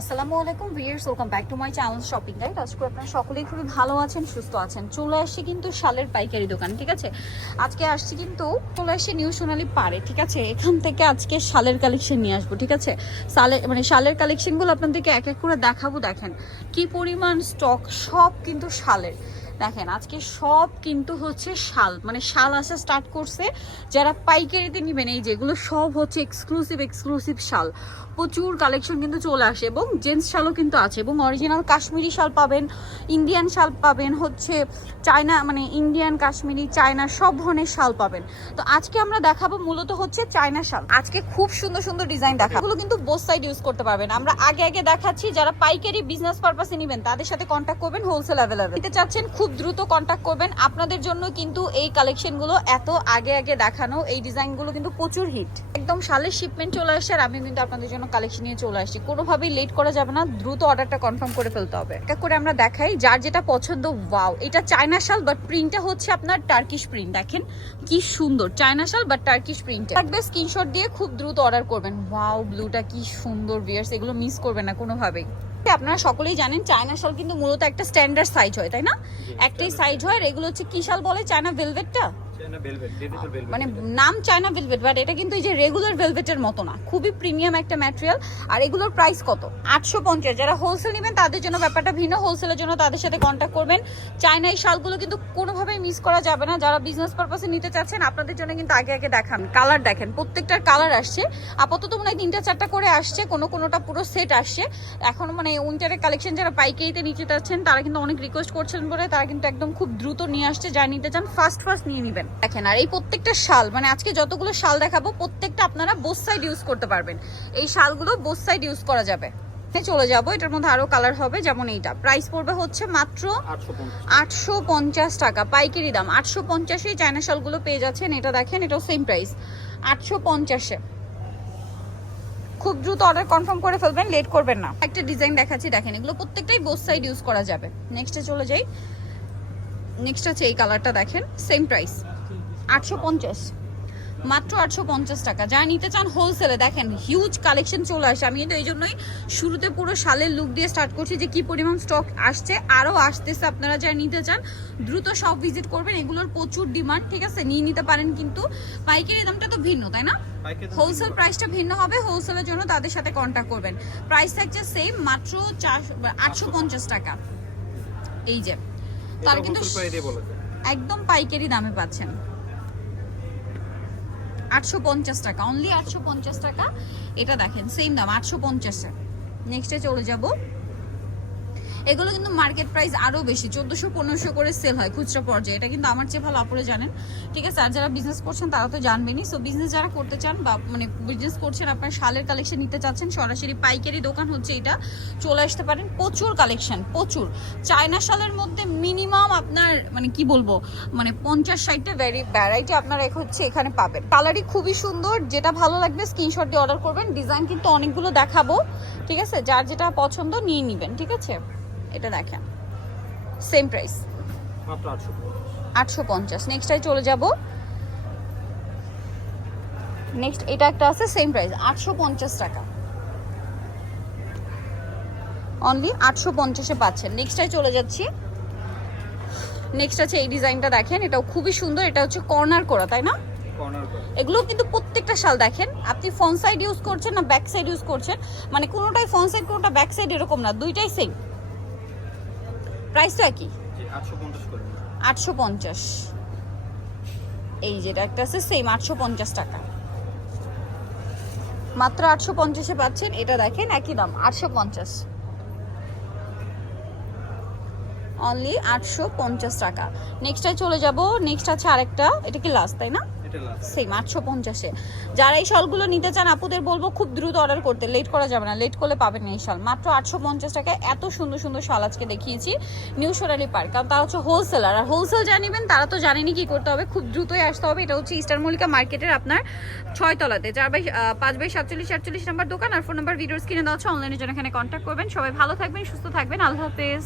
আসসালামু আলাইকুম viewers welcome back to my channel shopping guide আজকে আপনারা সকলেই খুবই ভালো আছেন, সুস্থ আছেন। চলে আসছি কিন্তু শালের পাইকারি দোকান, ঠিক আছে? আজকে আসছি কিন্তু চলে আসছি নিউ সোনালি পারে ঠিক আছে? এখান থেকে আজকে শালের কালেকশন নিয়ে আসব, ঠিক আছে? শালের মানে শালের কালেকশনগুলো আপনাদেরকে এক এক করে দেখাবো, দেখেন। কি পরিমাণ স্টক সব কিন্তু শালের। দেখেন, আজকে সব কিন্তু হচ্ছে শাল মানে শাল আসা স্টার্ট করছে। যারা পাইকারিতে নেবেন, এই যেগুলো সব হচ্ছে এক্সক্লুসিভ এক্সক্লুসিভ শাল। প্রচুর কালেকশন কিন্তু চলে আসে এবং জেন্টস শালও কিন্তু আছে এবং অরিজিনাল কাশ্মীরি শাল পাবেন ইন্ডিয়ান শাল পাবেন, হচ্ছে চায়না মানে ইন্ডিয়ান কাশ্মীরি চায়না সব ধরনের শাল পাবেন। তো আজকে আমরা দেখাবো মূলত হচ্ছে চায়না শাল। আজকে খুব সুন্দর সুন্দর ডিজাইন দেখাবো। এগুলো কিন্তু বোথ সাইড ইউজ করতে পারবেন। আমরা আগে আগে দেখাচ্ছি, যারা পাইকারি বিজনেস পারপাসে নেবেন, তাদের সাথে কন্ট্যাক্ট করবেন হোলসেল অ্যাভেলেবেল নিতে চাচ্ছেন খুব দ্রুত কন্ট্যাক্ট করবেন। আপনাদের জন্য কিন্তু এই কালেকশনগুলো এত আগে আগে দেখানো, এই ডিজাইনগুলো কিন্তু প্রচুর হিট একদম শালের শিপমেন্ট চলে আসছে আর আমি কিন্তু আপনাদের জন্য কালেকশন নিয়ে চলে আসছি। কোনোভাবেই লেট করা যাবে না, দ্রুত অর্ডারটা কনফার্ম করে ফেলতে হবে। এটা করে আমরা দেখাই, যার যেটা পছন্দ ওয়াও এটা চায়না শাল বাট প্রিন্টটা হচ্ছে আপনার টার্কিশ প্রিন্ট দেখেন কি সুন্দর চায়না শাল বাট টার্কিশ প্রিন্ট থাকবে স্ক্রিনশট দিয়ে খুব দ্রুত অর্ডার করবেন। ওয়াও ব্লুটা কি সুন্দর ভিয়ার্স এগুলো মিস করবেন না কোনোভাবেই। আপনারা সকলেই জানেন চায়না শাল কিন্তু মূলত একটা স্ট্যান্ডার্ড সাইজ হয় তাই না? একটাই সাইজ হয় আর এগুলো হচ্ছে কি শাল বলে? চায়না ভেলভেটটা মানে নাম চায়না ভেলভেট বাট এটা কিন্তু এই যে রেগুলার ভেলভেটের মতো না। খুবই প্রিমিয়াম একটা ম্যাটেরিয়াল আর এগুলোর প্রাইস কত? আটশো পঞ্চাশ। যারা হোলসেল নেবেন তাদের জন্য ব্যাপারটা ভিন্ন। হোলসেলের জন্য তাদের সাথে কন্ট্যাক্ট করবেন। চায়না এই শালগুলো কিন্তু কোনোভাবেই মিস করা যাবে না। যারা বিজনেস পারপাসে নিতে চাচ্ছেন আপনাদের জন্য কিন্তু আগে আগে দেখান। কালার দেখেন প্রত্যেকটার কালার আসছে। আপাতত মনে হয় তিনটা চারটা করে আসছে। কোনো কোনোটা পুরো সেট আসছে। এখন মানে উইন্টারের কালেকশন যারা পাইকারিতে নিতে চাচ্ছেন তারা কিন্তু অনেক রিকোয়েস্ট করছেন বলে তারা কিন্তু একদম খুব দ্রুত নিয়ে আসছে। যা নিতে চান ফার্স্ট ফার্স্ট নিয়ে নেবেন। দেখেন, আর এই প্রত্যেকটা শাল মানে আজকে যতগুলো শাল দেখাবো, প্রত্যেকটা আপনারা বোথ সাইড ইউজ করতে পারবেন। এই শালগুলো বোথ সাইড ইউজ করা যাবে। চলে যাব, এটার মধ্যে আরও কালার হবে, যেমন এইটা। প্রাইস পড়বে হচ্ছে মাত্র আটশো পঞ্চাশ টাকা, পাইকারি দাম। আটশো পঞ্চাশে চায়না শালগুলো পেয়ে যাচ্ছেন, এটা দেখেন, এটাও সেম প্রাইস আটশো পঞ্চাশে। খুব দ্রুত অর্ডার কনফার্ম করে ফেলবেন লেট করবেন না। একটা ডিজাইন দেখাচ্ছি, দেখেন, এগুলো প্রত্যেকটাই বোথ সাইড ইউজ করা যাবে। নেক্সটে চলে যাই। নেক্সট আছে এই কালারটা দেখেন সেম প্রাইস আটশো পঞ্চাশ। মাত্র আটশো পঞ্চাশ টাকা। যা নিতে চান হোলসেলে দেখেন হিউজ কালেকশন চলে আসে। আমি কিন্তু এই জন্যই শুরুতে পুরো শালের লুক দিয়ে স্টার্ট করছি যে কি পরিমাণ স্টক আসছে আরও আসতেছে আপনারা যা নিতে চান দ্রুত সব ভিজিট করবেন। এগুলোর প্রচুর ডিমান্ড ঠিক আছে? নিয়ে নিতে পারেন কিন্তু পাইকারি দামটা তো ভিন্ন তাই না? হোলসেল প্রাইসটা ভিন্ন। হবে হোলসেলের জন্য তাদের সাথে কন্ট্যাক্ট করবেন। প্রাইস থাকছে সেম মাত্র চারশো আটশো পঞ্চাশ টাকা। এই যে। তার কিন্তু একদম পাইকারি দামে পাচ্ছেন। আটশো পঞ্চাশ টাকা অনলি আটশো পঞ্চাশ টাকা। এটা দেখেন সেম দাম, আটশো পঞ্চাশে নেক্সটে চলে যাব। এগুলো কিন্তু মার্কেট প্রাইস আরও বেশি, চোদ্দোশো পনেরোশো করে সেল হয় খুচরা পর্যায়ে। এটা কিন্তু আমার চেয়ে ভালো আপরে জানেন। ঠিক আছে, আর যারা বিজনেস করছেন তারা তো জানবেনই। সো বিজনেস যারা করতে চান বা মানে বিজনেস করছেন, আপনার শালের কালেকশন নিতে চাচ্ছেন, সরাসরি পাইকারি দোকান হচ্ছে এটা। চলে আসতে পারেন, প্রচুর কালেকশন প্রচুর। চায়না শালের মধ্যে মিনিমাম আপনার মানে কি বলব মানে পঞ্চাশ ষাটটা ভ্যারি ভ্যারাইটি আপনারা হচ্ছে এখানে পাবেন। কালারই খুবই সুন্দর, যেটা ভালো লাগবে স্ক্রিনশট দিয়ে অর্ডার করবেন। ডিজাইন কিন্তু অনেকগুলো দেখাবো। ঠিক আছে, যার যেটা পছন্দ নিয়ে নেবেন, ঠিক আছে? এটা দেখেন। সেম প্রাইস আটশো পঞ্চাশ। নেক্সটটাই চলে যাব। নেক্সট এটা একটা আছে সেম প্রাইস আটশো পঞ্চাশ টাকা। অনলি আটশো পঞ্চাশে পাচ্ছেন। নেক্সটটাই চলে যাচ্ছি। নেক্সট আছে এই ডিজাইনটা দেখেন। এটাও খুবই সুন্দর। এটা হচ্ছে কর্নার করা তাই না? কর্নার এগুলো কিন্তু প্রত্যেকটা শাল দেখেন। আপনি ফ্রন্ট সাইড ইউজ করছেন না ব্যাক সাইড ইউজ করছেন। মানে কোনোটাই ফ্রন্ট সাইড কোনোটা ব্যাক সাইড এরকম না। দুইটাই সেম প্রাইস কি? আটশো আটশো পঞ্চাশ। এই যেটা একটা আছে সেম আটশো পঞ্চাশ টাকা। মাত্র আটশো পঞ্চাশে পাচ্ছেন এটা দেখেন একই দাম আটশো পঞ্চাশ। অনলি আটশো পঞ্চাশ টাকা। নেক্সটটায় চলে যাব। নেক্সট আছে আরেকটা। এটা কি লাস্ট তাই না? সেম আটশো পঞ্চাশে। যারা এই শালগুলো নিতে চান আপুদের বলব খুব দ্রুত অর্ডার করতে। লেট করা যাবে না। লেট করলে পাবেন না এই শাল। মাত্র আটশো পঞ্চাশ টাকায় এত সুন্দর সুন্দর শাল আজকে দেখিয়েছি। নিউ সোনালি পার্ক কারণ তারা হচ্ছে হোলসেলার আর হোলসেল জানিবেন তারা তো জানেনি কি করতে হবে। খুব দ্রুতই আসতে হবে। এটা হচ্ছে ইস্টার মল্লিকা মার্কেটের আপনার ছয় তলাতে চার বাই পাঁচ বাই সাতচল্লিশ আটচল্লিশ নাম্বার দোকান। আর ফোন নাম্বার ভিডিওস কিনে দেওয়া হচ্ছে অনলাইনের জন্য এখানে কন্ট্যাক্ট করবেন। সবাই ভালো থাকবেন সুস্থ থাকবেন। আল্লাহ হাফেজ।